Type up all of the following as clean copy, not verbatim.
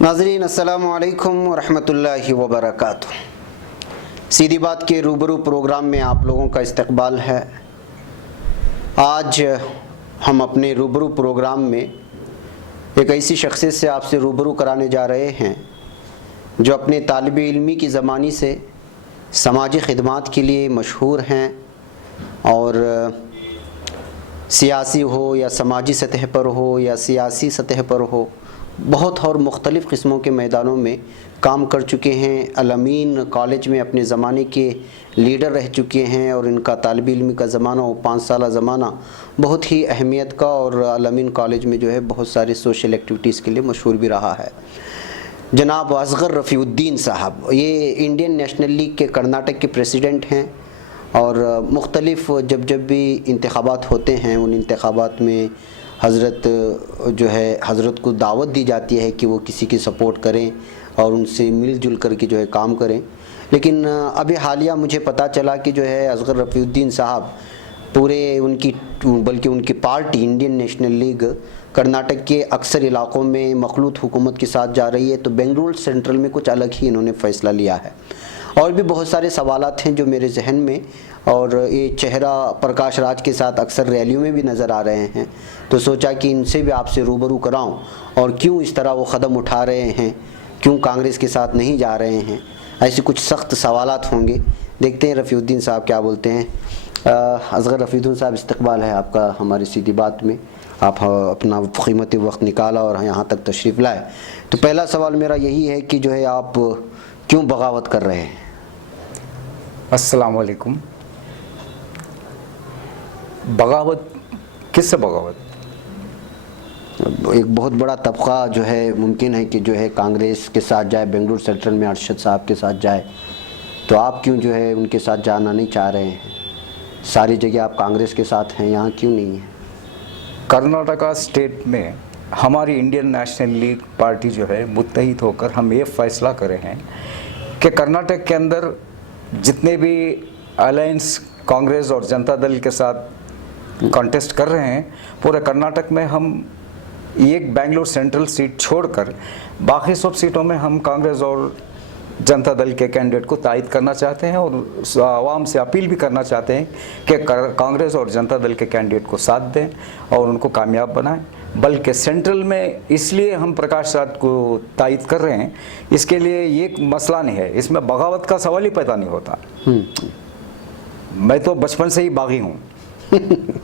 नाज़रीन अस्सलामु अलैकुम वरहमतुल्लाहि वबरकातुह। सीधी बात के रूबरू प्रोग्राम में आप लोगों का इस्तकबाल है। आज हम अपने रूबरू प्रोग्राम में एक ऐसी शख्सियत से आपसे रूबरू कराने जा रहे हैं जो अपने तालिबे इल्मी की ज़मानी से समाजी खिदमात के लिए मशहूर हैं और सियासी हो या समाजी सतह पर हो या सियासी सतह पर हो, बहुत और मुख्तलिफ़ किस्मों के मैदानों में काम कर चुके हैं। अल-अमीन कॉलेज में अपने ज़माने के लीडर रह चुके हैं और इनका तालिबे इल्मी का ज़माना और 5 साला ज़माना बहुत ही अहमियत का और अल-अमीन कॉलेज में जो है बहुत सारी सोशल एक्टिविटीज़ के लिए मशहूर भी रहा है। जनाब असगर रफ़ीउद्दीन साहब, ये इंडियन नेशनल लीग के कर्नाटक के प्रेसिडेंट हैं और मुख्तलिफ़ जब भी इंतखाबात होते हैं उन इंतखाबात में हज़रत को दावत दी जाती है कि वो किसी की सपोर्ट करें और उनसे मिलजुल कर के जो है काम करें। लेकिन अभी हालिया मुझे पता चला कि जो है असगर रफ़ीउद्दीन साहब बल्कि उनकी party Indian national league Karnataka के अक्सर इलाक़ों में मखलूत हुकूमत के साथ जा रही है, तो बेंगलुरु सेंट्रल में कुछ अलग ही इन्होंने फ़ैसला लिया है। और भी बहुत सारे सवालात हैं जो मेरे जहन में, और ये चेहरा प्रकाश राज के साथ अक्सर रैलियों में भी नज़र आ रहे हैं, तो सोचा कि इनसे भी आपसे रूबरू कराऊं और क्यों इस तरह वो क़दम उठा रहे हैं, क्यों कांग्रेस के साथ नहीं जा रहे हैं। ऐसे कुछ सख्त सवालात होंगे, देखते हैं रफ़ीउद्दीन साहब क्या बोलते हैं। असगर रफ़ीउद्दीन साहब, इस्तकबाल है आपका हमारी सीधी बात में। आप अपना कीमती वक्त निकाला और यहाँ तक तशरीफ़ लाए। तो पहला सवाल मेरा यही है कि जो है आप क्यों बगावत कर रहे हैं? अस्सलाम वालेकुम। बगावत, किससे बगावत? एक बहुत बड़ा तबका जो है मुमकिन है कि जो है कांग्रेस के साथ जाए, बेंगलुरु सेंट्रल में अरशद साहब के साथ जाए, तो आप क्यों जो है उनके साथ जाना नहीं चाह रहे हैं? सारी जगह आप कांग्रेस के साथ हैं, यहाँ क्यों नहीं है? कर्नाटका स्टेट में हमारी इंडियन नेशनल लीग पार्टी जो है मुत्तहिद होकर हम ये फैसला करे हैं कि कर्नाटक के अंदर जितने भी अलायंस कांग्रेस और जनता दल के साथ कॉन्टेस्ट कर रहे हैं, पूरे कर्नाटक में हम एक बेंगलुरु सेंट्रल सीट छोड़कर बाकी सब सीटों में हम कांग्रेस और जनता दल के कैंडिडेट को तायद करना चाहते हैं और आवाम से अपील भी करना चाहते हैं कि कांग्रेस और जनता दल के कैंडिडेट को साथ दें और उनको कामयाब बनाएं। बल्कि सेंट्रल में इसलिए हम प्रकाश राज को तायद कर रहे हैं, इसके लिए ये मसला नहीं है, इसमें बगावत का सवाल ही पैदा नहीं होता। मैं तो बचपन से ही बागी हूँ,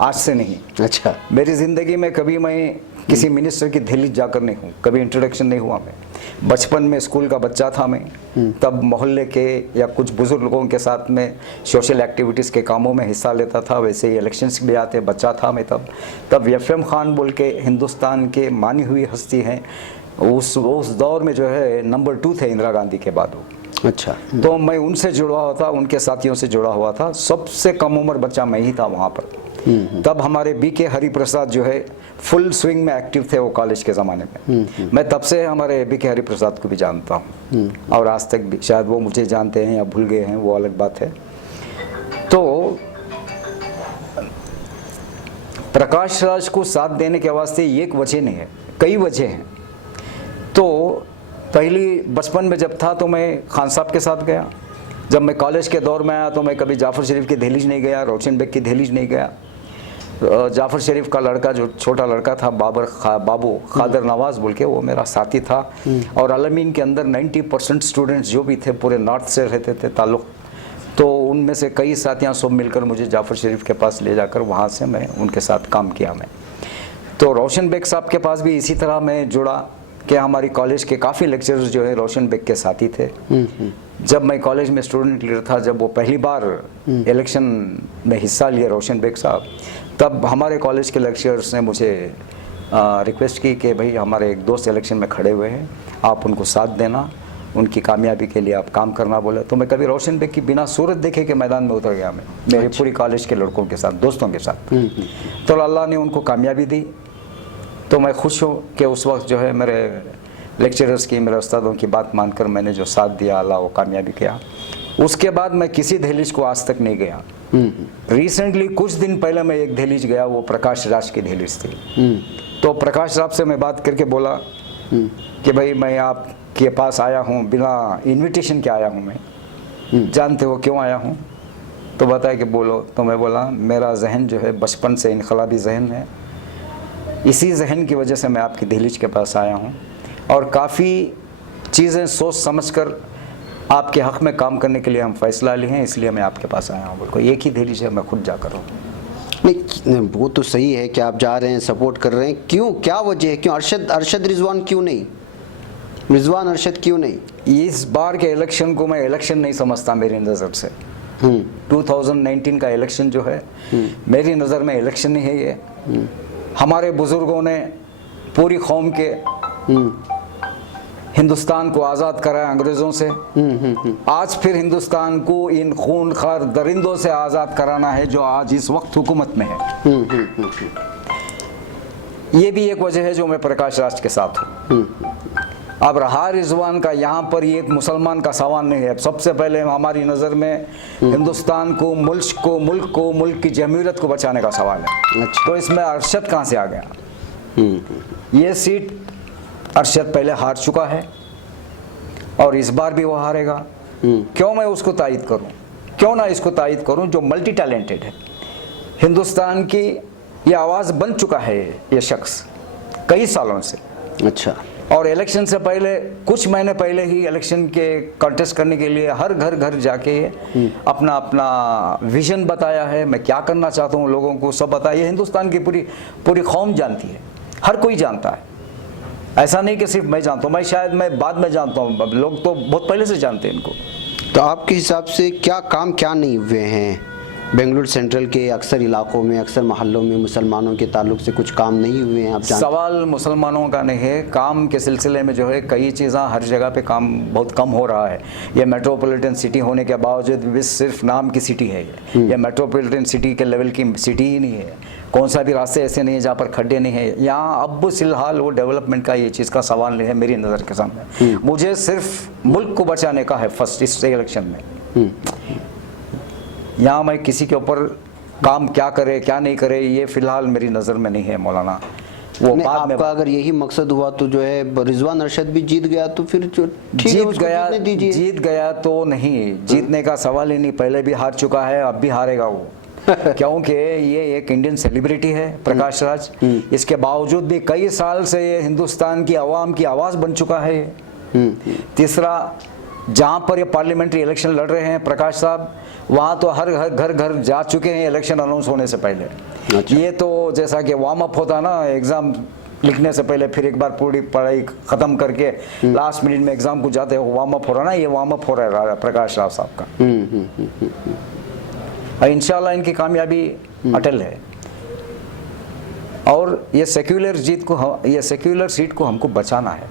आज से नहीं। अच्छा। मेरी ज़िंदगी में कभी मैं किसी मिनिस्टर की दहलीज जाकर नहीं हूँ, कभी इंट्रोडक्शन नहीं हुआ। मैं बचपन में स्कूल का बच्चा था, मैं तब मोहल्ले के या कुछ बुजुर्ग लोगों के साथ में सोशल एक्टिविटीज़ के कामों में हिस्सा लेता था। वैसे ही इलेक्शंस भी आते, बच्चा था मैं तब एफएम खान बोल के हिंदुस्तान के मानी हुई हस्ती हैं, उस दौर में जो है नंबर 2 थे इंदिरा गांधी के बाद वो। अच्छा। तो मैं उनसे जुड़ा हुआ था, उनके साथियों से जुड़ा हुआ था। सबसे कम उम्र बच्चा मैं ही था वहाँ पर। तब हमारे बीके हरिप्रसाद जो है फुल स्विंग में एक्टिव थे वो कॉलेज के ज़माने में। मैं तब से हमारे बीके हरिप्रसाद को भी जानता हूँ और आज तक भी। शायद वो मुझे जानते हैं या भूल गए हैं, वो अलग बात है। तो प्रकाश राज को साथ देने के वास्ते एक वजह नहीं है, कई वजह हैं। तो पहली बचपन में जब था तो मैं खान साहब के साथ गया। जब मैं कॉलेज के दौर में आया तो मैं कभी जाफ़र शरीफ की दहलीज नहीं गया, रोशन बेग की दहलीज नहीं गया। जाफ़र शरीफ का लड़का जो छोटा लड़का था बाबू खादर नवाज़ बोल के, वो मेरा साथी था। और अल-अमीन के अंदर 90% स्टूडेंट्स जो भी थे पूरे नॉर्थ से रहते थे ताल्लुक़, तो उनमें से कई साथियाँ सब मिलकर मुझे जाफ़र शरीफ के पास ले जाकर वहाँ से मैं उनके साथ काम किया। मैं तो रोशन बेग साहब के पास भी इसी तरह मैं जुड़ा कि हमारी कॉलेज के काफ़ी लेक्चरर्स जो है रोशन बेग के साथी थे। जब मैं कॉलेज में स्टूडेंट लीडर था, जब वो पहली बार इलेक्शन में हिस्सा लिए रोशन बेग साहब, तब हमारे कॉलेज के लेक्चरर्स ने मुझे रिक्वेस्ट की कि भाई हमारे एक दोस्त इलेक्शन में खड़े हुए हैं, आप उनको साथ देना, उनकी कामयाबी के लिए आप काम करना बोले। तो मैं कभी रोशन बेग की बिना सूरत देखे के मैदान में उतर गया। मैं मेरे पूरी कॉलेज के लड़कों के साथ, दोस्तों के साथ। तो अल्लाह ने उनको कामयाबी दी। तो मैं खुश हूँ कि उस वक्त जो है मेरे लेक्चरर्स की, मेरे उस्तादों की बात मानकर मैंने जो साथ दिया, अल्लाह वो कामयाबी किया। उसके बाद मैं किसी दहलीज को आज तक नहीं गया। रिसेंटली कुछ दिन पहले मैं एक दहलीज गया, वो प्रकाश राज की दहलीज थी। तो प्रकाश राज से मैं बात करके बोला कि भाई मैं आपके पास आया हूँ, बिना इनविटेशन के आया हूँ मैं, जानते हो क्यों आया हूँ? तो बताया कि बोलो। तो मैं बोला मेरा जहन जो है बचपन से इनकलाबी जहन है, इसी जहन की वजह से मैं आपकी दहलीज के पास आया हूँ और काफ़ी चीज़ें सोच समझकर आपके हक़ में काम करने के लिए हम फैसला लिए हैं, इसलिए मैं आपके पास आया हूँ। बिल्कुल एक ही दहलीज है, मैं खुद जाकर हूँ। नहीं, वो तो सही है कि आप जा रहे हैं, सपोर्ट कर रहे हैं, क्यों, क्या वजह है? क्यों अरशद रिजवान क्यों नहीं? रिजवान अरशद क्यों नहीं? इस बार के इलेक्शन को मैं इलेक्शन नहीं समझता मेरी नज़र से। 2019 का इलेक्शन जो है मेरी नज़र में इलेक्शन नहीं है ये। हमारे बुज़ुर्गों ने पूरी कौम के हिंदुस्तान को आज़ाद कराया अंग्रेज़ों से। आज फिर हिंदुस्तान को इन खूनखार दरिंदों से आज़ाद कराना है जो आज इस वक्त हुकूमत में है। ये भी एक वजह है जो मैं प्रकाश राज के साथ हूँ। अब रहा रिजवान का, यहाँ पर ये एक मुसलमान का सवाल नहीं है। सबसे पहले हमारी नज़र में हिंदुस्तान को, मुल्क की जमहूरियत को बचाने का सवाल है। अच्छा। तो इसमें अरशद कहाँ से आ गया? ये सीट अरशद पहले हार चुका है और इस बार भी वो हारेगा। क्यों मैं उसको तायद करूं? क्यों ना इसको तायद करूं जो मल्टी टैलेंटेड है, हिंदुस्तान की ये आवाज़ बन चुका है ये शख्स कई सालों से। अच्छा। और इलेक्शन से पहले, कुछ महीने पहले ही इलेक्शन के कंटेस्ट करने के लिए हर घर जाके अपना अपना विजन बताया है, मैं क्या करना चाहता हूँ लोगों को सब बताया। ये हिंदुस्तान की पूरी कौम जानती है, हर कोई जानता है। ऐसा नहीं कि सिर्फ मैं जानता हूँ, मैं बाद में जानता हूँ, अब लोग तो बहुत पहले से जानते हैं इनको। तो आपके हिसाब से क्या काम क्या नहीं हुए हैं बेंगलुरु सेंट्रल के अक्सर इलाकों में, अक्सर मोहल्लों में मुसलमानों के ताल्लुक से कुछ काम नहीं हुए हैं? आप सवाल मुसलमानों का नहीं है, काम के सिलसिले में जो है कई चीज़ें हर जगह पे काम बहुत कम हो रहा है। ये मेट्रोपॉलिटन सिटी होने के बावजूद भी सिर्फ नाम की सिटी है ये मेट्रोपॉलिटन सिटी के लेवल की सिटी ही नहीं है। कौन सा भी रास्ते ऐसे नहीं है जहाँ पर खड्डे नहीं है। यहाँ अब फिलहाल वो डेवलपमेंट का ये चीज़ का सवाल नहीं है मेरी नज़र के सामने। मुझे सिर्फ मुल्क को बचाने का है फर्स्ट इस इलेक्शन में। यहाँ मैं किसी के ऊपर काम क्या करे क्या नहीं करे ये फिलहाल मेरी नज़र में नहीं है मौलाना। वो बाद में आपका अगर यही मकसद हुआ तो जो है रिजवान अरशद भी जीत गया तो फिर जो जीत गया तो नहीं, जीतने का सवाल ही नहीं, पहले भी हार चुका है, अब भी हारेगा वो। क्योंकि ये एक इंडियन सेलिब्रिटी है प्रकाश राज, इसके बावजूद भी कई साल से ये हिंदुस्तान की आवाम की आवाज़ बन चुका है। तीसरा, जहाँ पर ये पार्लियामेंट्री इलेक्शन लड़ रहे हैं प्रकाश साहब, वहाँ तो हर घर जा चुके हैं इलेक्शन अनाउंस होने से पहले। अच्छा। ये तो जैसा कि वार्म अप होता ना एग्ज़ाम लिखने से पहले, फिर एक बार पूरी पढ़ाई ख़त्म करके लास्ट मिनट में एग्ज़ाम को जाते हो, वार्म अप हो रहा ना, ये वार्म अप हो रहा है प्रकाश राव साहब का। और इंशाल्लाह इनकी कामयाबी अटल है। और ये सेक्युलर सीट को हमको बचाना है।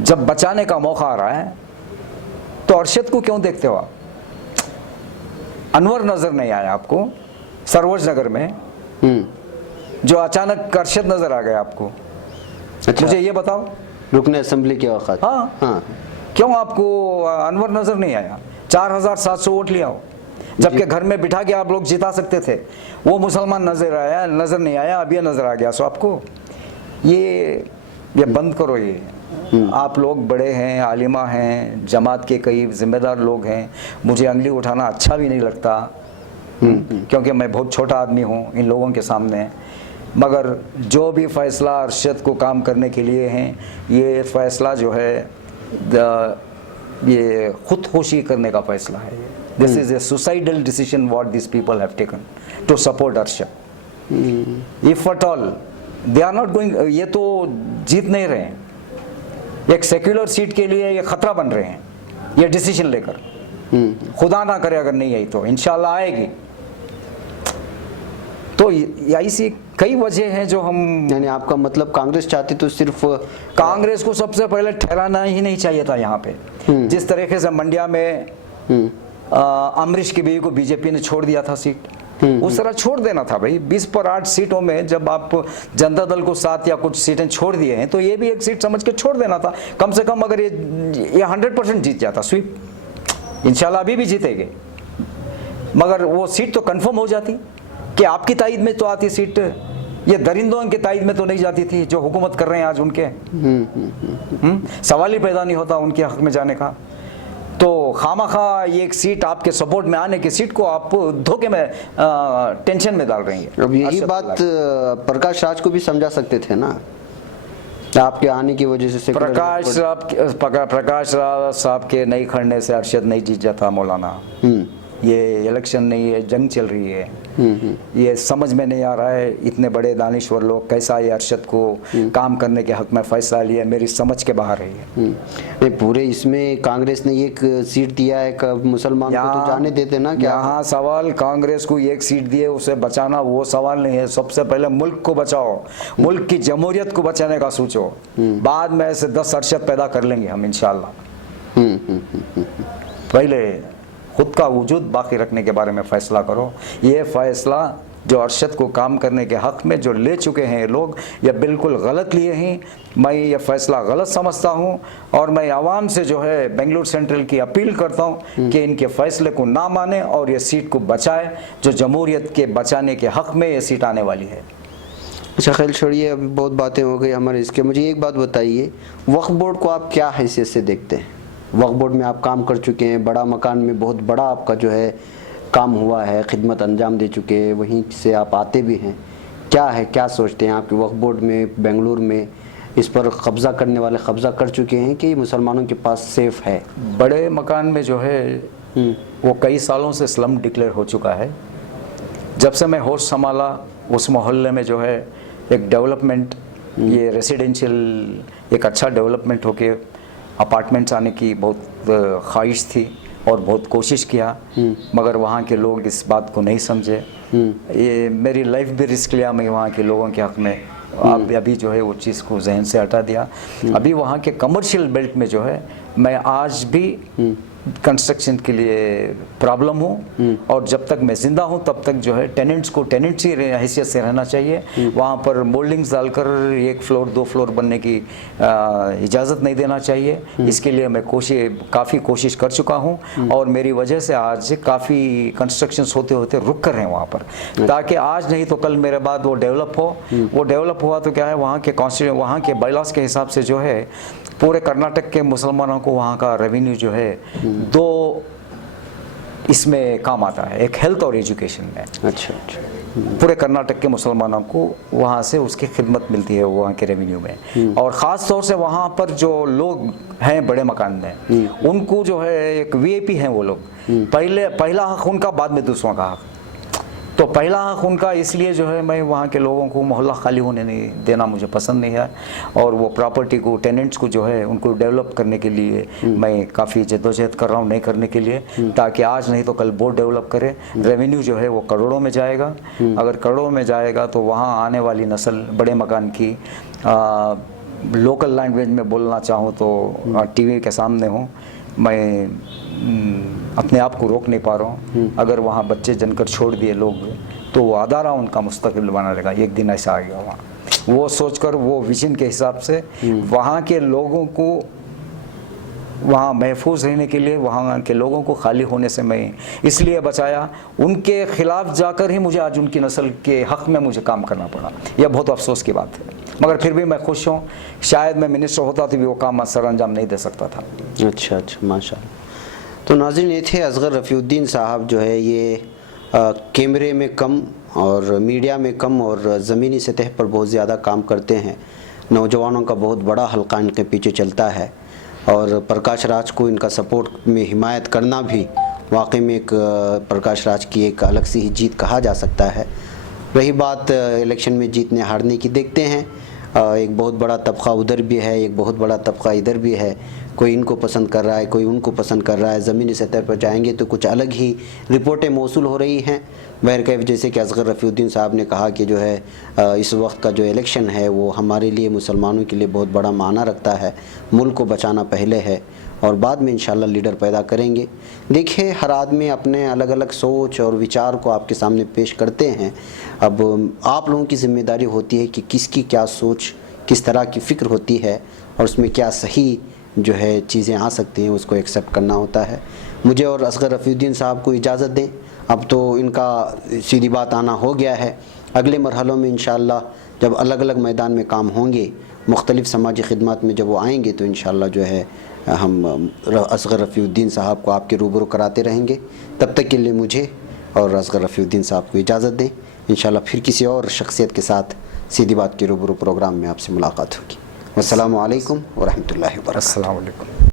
जब बचाने का मौका आ रहा है तो अरशद को क्यों देखते हो आप? अनवर नजर नहीं आया आपको सरोज नगर में, जो अचानक अरशद नजर आ गया आपको? अच्छा। मुझे ये बताओ, रुकने असेंबली के वक्त। हाँ, क्यों आपको अनवर नजर नहीं आया? 4700 वोट लिया हो, जबकि घर में बिठा के आप लोग जिता सकते थे। वो मुसलमान नजर नहीं आया, अब ये नजर आ गया। सो आपको ये बंद करो। ये आप लोग बड़े हैं, आलिमा हैं, जमात के कई जिम्मेदार लोग हैं, मुझे अंगली उठाना अच्छा भी नहीं लगता क्योंकि मैं बहुत छोटा आदमी हूँ इन लोगों के सामने। मगर जो भी फ़ैसला अरशद को काम करने के लिए हैं, ये फ़ैसला जो है ये खुदकुशी करने का फ़ैसला है। This is a suicidal decision what this people have taken to support Arshad. If at all they are not going, ये तो जीत नहीं रहे हैं, एक सेक्युलर सीट के लिए ये खतरा बन रहे हैं ये डिसीजन लेकर। खुदा ना करे अगर नहीं आई तो इंशाल्लाह आएगी। तो ऐसी कई वजह हैं जो हम, यानी आपका मतलब कांग्रेस चाहती तो सिर्फ कांग्रेस को सबसे पहले ठहराना ही नहीं चाहिए था यहाँ पे। जिस तरीके से मंड्या में अमरीश की बीवी को बीजेपी ने छोड़ दिया था सीट, उस तरह छोड़ देना था भाई। 20 पर 8 सीटों में जब आप जनता दल को 7 या कुछ सीटें छोड़ दिए हैं तो ये भी एक सीट समझ के छोड़ देना था कम से कम। अगर ये 100% जीत जाता स्वीप, इंशाल्लाह अभी भी जीतेंगे, मगर वो सीट तो कंफर्म हो जाती कि आपकी तायद में तो आती सीट ये दरिंदों की ताईद में तो नहीं जाती थी जो हुकूमत कर रहे हैं आज उनके। सवाल ही पैदा नहीं होता उनके हक में जाने का। तो खामखा ये एक सीट आपके सपोर्ट में आने की सीट को आप धोखे में टेंशन में डाल रही हैं। अब यही बात प्रकाश राज को भी समझा सकते थे ना, आपके आने की वजह से। प्रकाश राज साहब के नहीं खड़ने से अरशद नहीं जीत जाता मौलाना। ये इलेक्शन नहीं है, जंग चल रही है। ये समझ में नहीं आ रहा है इतने बड़े दानिश्वर लोग कैसा ये अरशद को काम करने के हक में फैसला लिया, मेरी समझ के बाहर है ये। नहीं, पूरे इसमें कांग्रेस ने एक सीट दिया है, मुसलमान को तो जाने देते ना क्या? यहाँ सवाल कांग्रेस को एक सीट दिए उसे बचाना वो सवाल नहीं है। सबसे पहले मुल्क को बचाओ, मुल्क की जमहूरियत को बचाने का सोचो, बाद में ऐसे 10 अरशद पैदा कर लेंगे हम इंशाल्लाह। पहले खुद का वजूद बाकी रखने के बारे में फैसला करो। ये फैसला जो अरशद को काम करने के हक में जो ले चुके हैं ये लोग, ये बिल्कुल गलत लिए हैं। मैं ये फैसला गलत समझता हूँ और मैं आवाम से जो है बेंगलुरु सेंट्रल की अपील करता हूँ कि इनके फैसले को ना माने और ये सीट को बचाए, जो जमहूरियत के बचाने के हक में ये सीट आने वाली है। अच्छा खैर छोड़िए, अभी बहुत बातें हो गई हमारे इसके। मुझे एक बात बताइए, वक्फ बोर्ड को आप क्या हैसियत से देखते हैं? वक्फ बोर्ड में आप काम कर चुके हैं, बड़ा मकान में बहुत बड़ा आपका जो है काम हुआ है, खिदमत अंजाम दे चुके हैं, वहीं से आप आते भी हैं। क्या है, क्या सोचते हैं आपके वक्फ बोर्ड में बेंगलुरु में इस पर कब्ज़ा करने वाले कब्ज़ा कर चुके हैं कि मुसलमानों के पास सेफ है? बड़े मकान में जो है वो कई सालों से स्लम डिक्लेयर हो चुका है। जब से मैं होश संभाला उस मोहल्ले में जो है एक डेवलपमेंट, ये रेसिडेंशियल एक अच्छा डेवलपमेंट होके अपार्टमेंट्स आने की बहुत ख्वाहिश थी और बहुत कोशिश किया, मगर वहाँ के लोग इस बात को नहीं समझे। ये मेरी लाइफ भी रिस्क लिया मैं वहाँ के लोगों के हक में। अभी जो है वो चीज़ को जहन से हटा दिया। अभी वहाँ के कमर्शियल बेल्ट में जो है मैं आज भी कंस्ट्रक्शन के लिए प्रॉब्लम हूँ और जब तक मैं जिंदा हूँ तब तक जो है टेनेंट्स को टेनेंट्स ही हैसियत से रहना चाहिए। वहाँ पर मोल्डिंग्स डालकर 1 फ्लोर 2 फ्लोर बनने की इजाज़त नहीं देना चाहिए। इसके लिए मैं काफ़ी कोशिश कर चुका हूँ और मेरी वजह से आज काफ़ी कंस्ट्रक्शंस होते होते रुक कर रहे हैं वहाँ पर, ताकि आज नहीं तो कल मेरे बाद वो डेवलप हो। वो डेवलप हुआ तो क्या है, वहाँ के बायलॉज के हिसाब से जो है पूरे कर्नाटक के मुसलमानों को वहाँ का रेवेन्यू जो है 2 इसमें काम आता है, एक हेल्थ और एजुकेशन में। अच्छा। पूरे कर्नाटक के मुसलमानों को वहाँ से उसकी खिदमत मिलती है वहाँ के रेवेन्यू में। और ख़ास तौर से वहाँ पर जो लोग हैं बड़े मकान में, उनको जो है एक वीआईपी हैं वो लोग। पहला हक उनका, बाद में दूसरों का हक। तो पहला हक उनका, इसलिए जो है मैं वहाँ के लोगों को मोहल्ला खाली होने नहीं देना मुझे पसंद नहीं है। और वो प्रॉपर्टी को, टेनेंट्स को जो है उनको डेवलप करने के लिए मैं काफ़ी जद्दोजहद कर रहा हूँ, नहीं करने के लिए, ताकि आज नहीं तो कल बोर्ड डेवलप करे। रेवेन्यू जो है वो करोड़ों में जाएगा। अगर करोड़ों में जाएगा तो वहाँ आने वाली नस्ल बड़े मकान की, लोकल लैंग्वेज में बोलना चाहूँ तो टीवी के सामने हूँ, मैं अपने आप को रोक नहीं पा रहा हूँ। अगर वहाँ बच्चे जनकर छोड़ दिए लोग तो वो आधारा उनका मुस्तकबिल बना लेगा, एक दिन ऐसा आएगा वहाँ। वो सोचकर, वो विजन के हिसाब से वहाँ के लोगों को वहाँ महफूज रहने के लिए, वहाँ के लोगों को खाली होने से मैं इसलिए बचाया। उनके खिलाफ जाकर ही मुझे आज उनकी नस्ल के हक में मुझे काम करना पड़ा। यह बहुत अफसोस की बात है, मगर फिर भी मैं खुश हूँ। शायद मैं मिनिस्टर होता तो भी वो काम सर अंजाम नहीं दे सकता था। अच्छा, माशाल्लाह। तो नाज़रीन, ये थे असगर रफ़ीउद्दीन साहब, जो है ये कैमरे में कम और मीडिया में कम और ज़मीनी सतह पर बहुत ज़्यादा काम करते हैं। नौजवानों का बहुत बड़ा हल्का इनके पीछे चलता है और प्रकाश राज को इनका सपोर्ट में हिमायत करना भी वाकई में एक प्रकाश राज की एक अलग सी ही जीत कहा जा सकता है। रही बात इलेक्शन में जीतने हारने की, देखते हैं एक बहुत बड़ा तबका उधर भी है, एक बहुत बड़ा तबका इधर भी है। कोई इनको पसंद कर रहा है, कोई उनको पसंद कर रहा है। ज़मीनी सतह पर जाएंगे तो कुछ अलग ही रिपोर्टें मौसूल हो रही हैं। बहरकैफ, जैसे कि असगर रफ़ीउद्दीन साहब ने कहा कि जो है इस वक्त का जो इलेक्शन है वो हमारे लिए, मुसलमानों के लिए बहुत बड़ा माना रखता है। मुल्क को बचाना पहले है और बाद में इंशाल्लाह लीडर पैदा करेंगे। देखिए, हर आदमी अपने अलग अलग सोच और विचार को आपके सामने पेश करते हैं। अब आप लोगों की ज़िम्मेदारी होती है कि किसकी क्या सोच, किस तरह की फ़िक्र होती है और उसमें क्या सही जो है चीज़ें आ सकती हैं, उसको एक्सेप्ट करना होता है। मुझे और असगर रफ़ीउद्दीन साहब को इजाज़त दें, अब तो इनका सीधी बात आना हो गया है। अगले मरहलों में इंशाअल्लाह जब अलग अलग मैदान में काम होंगे, मुख्तलिफ़ समाजी खिदमत में जब वो आएंगे तो इंशाअल्लाह जो है हम असगर रफ़ीउद्दीन साहब को आपके रूबरू कराते रहेंगे। तब तक के लिए मुझे और असगर रफ़ीउद्दीन साहब को इजाज़त दें। इंशाअल्लाह फिर किसी और शख्सियत के साथ सीधी बात के रूबरू प्रोग्राम में आपसे मुलाकात होगी। वस्सलामु अलैकुम व रहमतुल्लाहि व बरकातहू। अस्सलाम वालेकुम।